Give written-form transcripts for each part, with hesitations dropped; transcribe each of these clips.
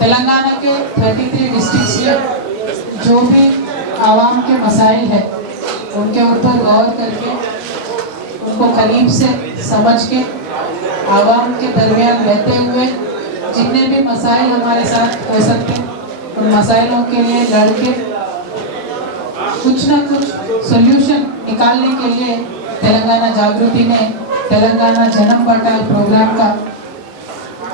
तेलंगाना के 33 डिस्ट्रिक्ट्स में जो भी आवाम के मसाइल है उनके ऊपर गौर करके उनको करीब से समझ के आवाम के दरमियान रहते हुए जितने भी मसाइल हमारे साथ हो सकते हैं उन मसाइलों के लिए लड़ के कुछ ना कुछ सोल्यूशन निकालने के लिए तेलंगाना जागृति ने तेलंगाना जन्म पड़ताल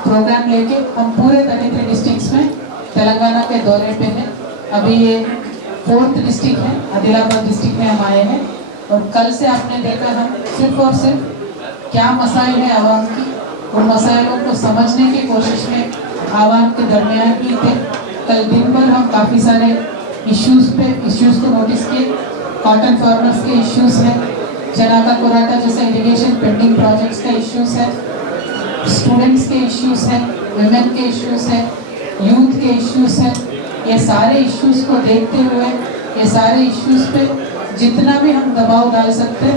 प्रोग्राम लेके हम पूरे 33 डिस्ट्रिक्ट्स में तेलंगाना के दौरे पे हैं। अभी ये 4th डिस्ट्रिक्ट है, आदिलाबाद डिस्ट्रिक्ट में हम आए हैं और कल से आपने देखा हम सिर्फ और सिर्फ क्या मसाइल है आवाम की उन मसाइलों को समझने की कोशिश में आवाम के दरमियान ही थे। कल दिन भर हम काफ़ी सारे इश्यूज़ को नोटिस किए। कॉटन फार्मर्स के इश्यूज़ हैं, जनाका कोराटा जैसे इरिगेशन पेंडिंग प्रोजेक्ट्स का इश्यूज़ है, स्टूडेंट्स के इश्यूज़ हैं, वुमेन के इश्यूज़ हैं, यूथ के इश्यूज़ हैं। ये सारे इश्यूज़ को देखते हुए ये सारे इश्यूज़ पे जितना भी हम दबाव डाल सकते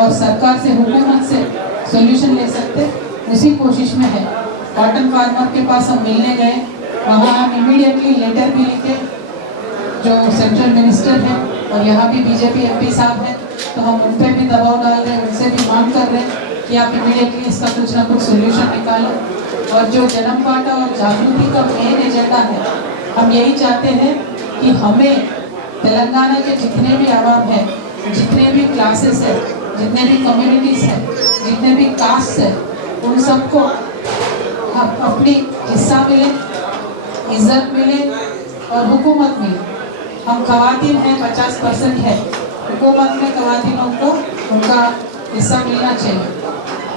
और सरकार से हुकूमत से सोल्यूशन ले सकते उसी कोशिश में है। कॉटन फार्मर के पास हम मिलने गए, वहाँ हम इमीडिएटली लेटर भी लिखे जो सेंट्रल मिनिस्टर हैं और यहाँ भी बीजेपी एमपी साहब हैं, तो हम उन पर भी दबाव डाल रहे हैं, उनसे भी मांग कर रहे हैं कि आप इमीडिएटली इसका कुछ ना कुछ सोल्यूशन निकालो। और जो जन्म पाटा और जागृति का मेन एजेंडा है, हम यही चाहते हैं कि हमें तेलंगाना के जितने भी आवाम हैं, जितने भी क्लासेस हैं, जितने भी कम्युनिटीज़ हैं, जितने भी कास्ट हैं, उन सबको अपनी हिस्सा मिले, इज्जत मिले और हुकूमत मिले। हम खवातीन हैं, 50% है, हुकूमत में खवातीनों को उनका हिस्सा मिलना चाहिए,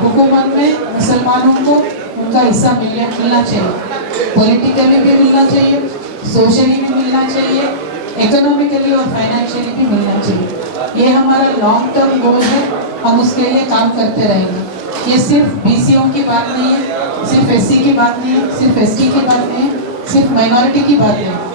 हुकूमत में मुसलमानों को उनका हिस्सा मिलना चाहिए, पॉलिटिकली भी मिलना चाहिए, सोशली भी मिलना चाहिए, इकोनॉमिकली और फाइनेंशियली भी मिलना चाहिए। ये हमारा लॉन्ग टर्म गोल है, हम उसके लिए काम करते रहेंगे। ये सिर्फ बीसीओ की बात नहीं है, सिर्फ एससी की बात नहीं है, सिर्फ एसटी की बात नहीं है, सिर्फ माइनॉरिटी की बात नहीं है।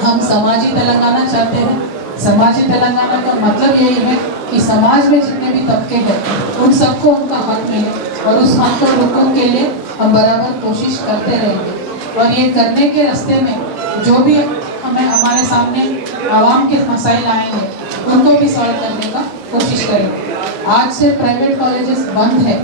हम समाजी तेलंगाना चाहते हैं। समाजी तेलंगाना का मतलब यही है कि समाज में जितने भी तबके हैं उन सबको उनका हक मिले और उस हक और हुकूक के लिए हम बराबर कोशिश करते रहेंगे। और ये करने के रास्ते में जो भी हमारे सामने आवाम के मसाइल आएंगे उनको भी सॉल्व करने का कोशिश करेंगे। आज से प्राइवेट कॉलेजेस बंद है।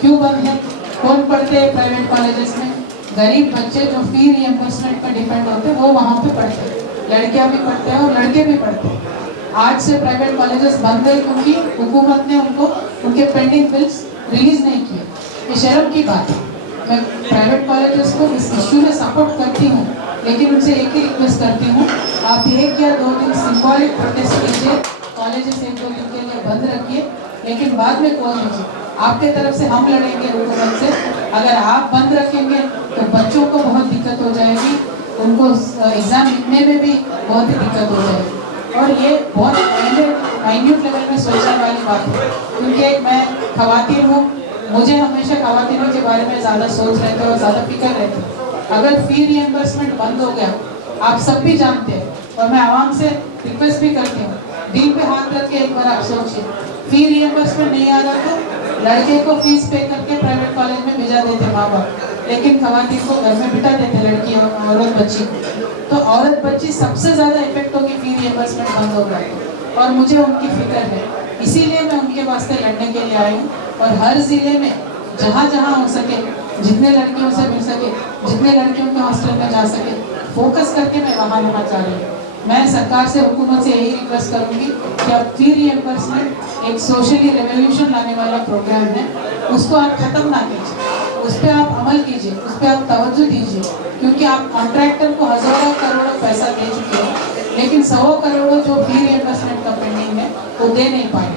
क्यों बंद है? कौन पढ़ते हैं प्राइवेट कॉलेजेस में? गरीब बच्चे जो फी रिएम्बर्समेंट पर डिपेंड होते हैं वो वहाँ पे पढ़ते हैं, लड़कियाँ भी पढ़ते हैं और लड़के भी पढ़ते हैं। आज से प्राइवेट कॉलेजेस बंद है क्योंकि हुकूमत ने उनको उनके पेंडिंग बिल्स रिलीज नहीं किए। ये शर्म की बात है। मैं प्राइवेट कॉलेजेस को इस इश्यू में सपोर्ट करती हूँ, लेकिन उनसे एक ही रिक्वेस्ट करती हूँ, आप 1 या 2 दिन सिंबॉलिक प्रोटेस्ट कीजिए, कॉलेजेस 1-2 दिन के लिए बंद रखिए, लेकिन बाद में कॉल कीजिए। आपके तरफ से हम लड़ेंगे हुकूमत से। अगर आप बंद रखेंगे तो बच्चों को बहुत दिक्कत हो जाएगी, उनको एग्ज़ाम लिखने में भी बहुत ही दिक्कत हो जाएगी। और ये बहुत माइन्यूट लेवल में सोचने वाली बात है, क्योंकि मैं खवातीन हूँ, मुझे हमेशा खवातीनों के बारे में ज़्यादा सोच रहते और ज़्यादा फिक्र रहती है। अगर फी रिएम्बर्समेंट बंद हो गया, आप सब भी जानते हैं और मैं आवाम से रिक्वेस्ट भी करती हूँ, दिल पे हाथ रख के एक बार आप सोचिए, फी रिएम्बर्समेंट नहीं आ रहा तो लड़के को फीस पे करके प्राइवेट कॉलेज में भेजा देते माँ बाप, लेकिन खवातीन को घर में बिठा देते, लड़की और औरत बच्ची को। तो औरत बच्ची सबसे ज़्यादा इफेक्ट होगी फी रिएम्बर्समेंट बंद हो गया, और मुझे उनकी फिक्र है, इसीलिए मैं उनके वास्ते लड़ने के लिए आई हूँ। और हर ज़िले में जहाँ जहाँ हो सके, जितने लड़कियों से मिल सके, जितने लड़कियों के हॉस्टल में जा सके, फोकस करके मैं वहाँ लेना चाह रही हूँ। मैं सरकार से, हुकूमत से यही रिक्वेस्ट करूँगी कि आप फी रिएम्बर्समेंट एक सोशली रेवोल्यूशन लाने वाला प्रोग्राम है, उसको आप ख़त्म ना कीजिए, उस पर आप अमल कीजिए, उस पर आप तवज्जो दीजिए, क्योंकि आप कॉन्ट्रैक्टर को हज़ारों करोड़ों पैसा दे चुके हैं, लेकिन 100 करोड़ जो फी रिएम्बर्समेंट का पेंडिंग है वो दे नहीं पाए।